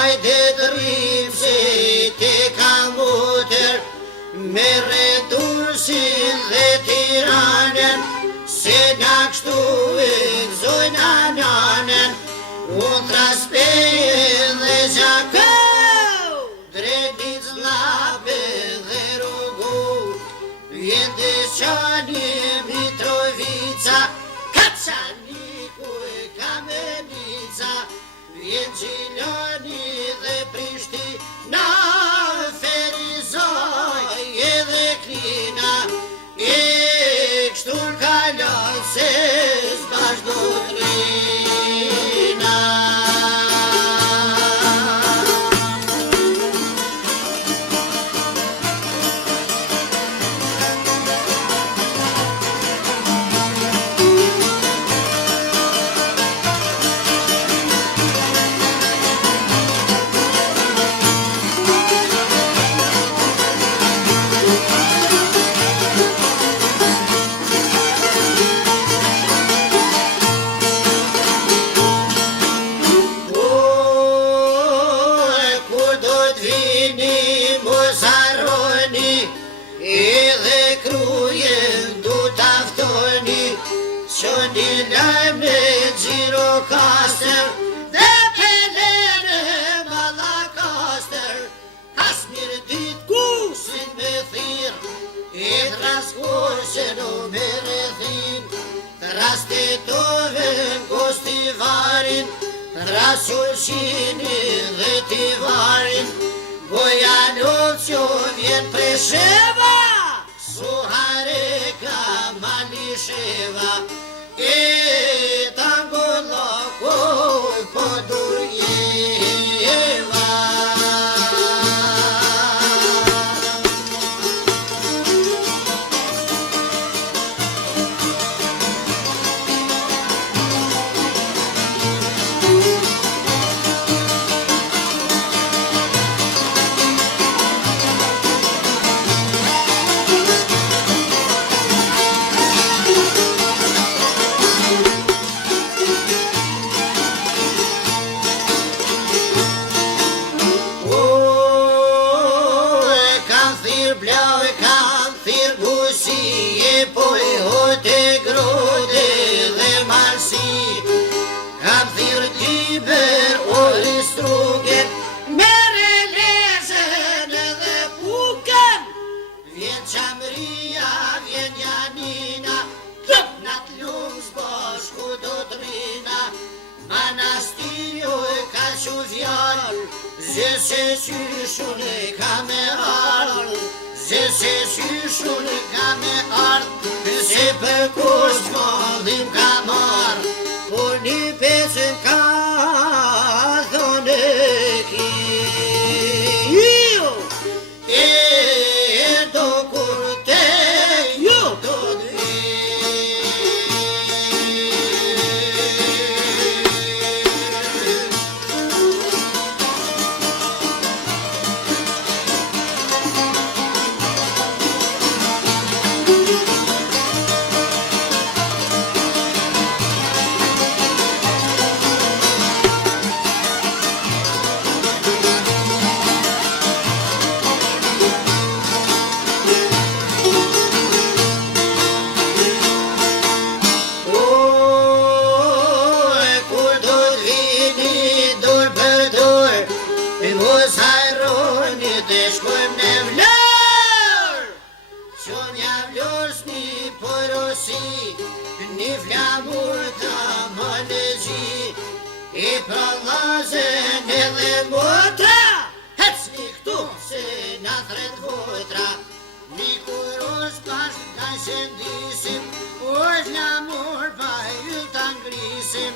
hajde drim se te kam mutër, me redursin dhe Tiranën, se na kështu e gëzojnë ananën, unë traspeje dhe gjakau, drejtit zlape dhe rogu, vjen Deçani, Mitrovica, Kaçaniku e Kamenica, vjen Gjilani dhe Prishtina, Ferizaj edhe Klina, e kështu n'kalan se s'bashdo t'rina. Edhe krujen du taftoni, që një lajmë e Gjirokastër, dhe pelene Malakastër, as mirë dit kusin me thirë, e traskurqen o me rëthin, trastetoven Kostivarin, trasulqini dhe Tivarin, Bojanov që vjen Presheva, Suhareka Malisheva, e Tangolako Podujeva. Zese syshun e ka me ardh, zese syshun e ka me ardh, se për kusht modhim ka marrë, por një pesën ka thonë ki. E do kur te ju do një flamur të mënëgji, i prallazën edhe motra, hecni këtu se na thret votra, një kuros pas ka shëndisim, o flamur pa ju të ngrisim,